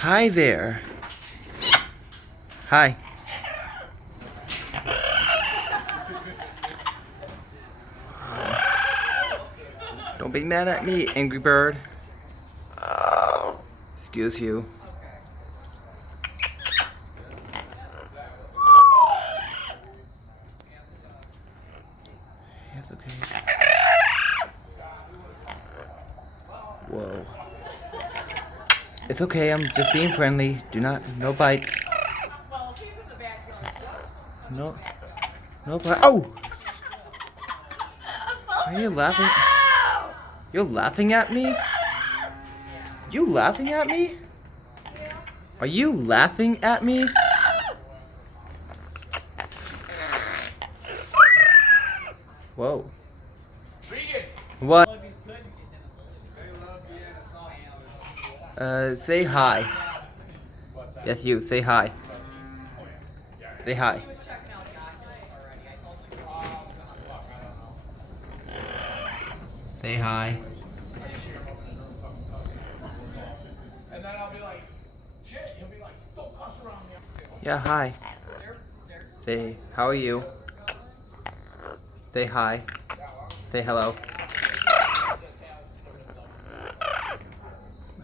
Hi there. Hi. Don't be mad at me, Angry Bird. Excuse you. It's okay. Whoa. It's okay, I'm just being friendly. No bite. No bite. Oh! Are you laughing? You're laughing at me? You laughing at me? Are you laughing at me? Whoa. What? Say hi. Yes, you. Say hi. Say hi. Say hi. And then I'll be like, shit. He'll be like, don't cuss around me. Yeah, hi. Say, how are you? Say hi. Say hello.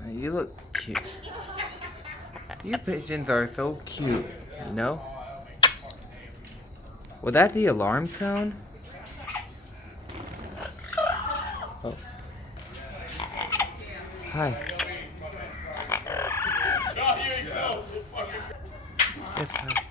You look cute. You pigeons are so cute, you know? Was that the alarm sound? Oh. Hi. Yes, hi.